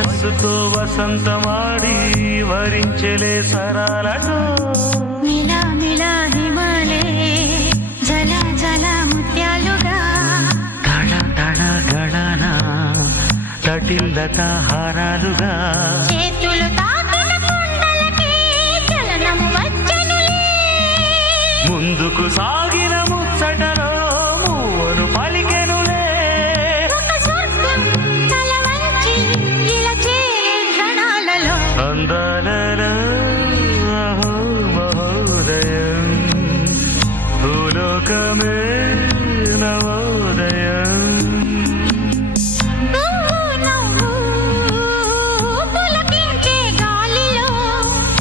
వయస్సుతో వసంతమాడి వరించెలే సరాలతో మిలా మిలా హిమాలే జల జల ముత్యాలుగా తడ తడ గడన తటిల్లత హారాలుగా చేతులు తాకిన కుండలకి చలనం వచ్చనులే ముందుకు సాగిన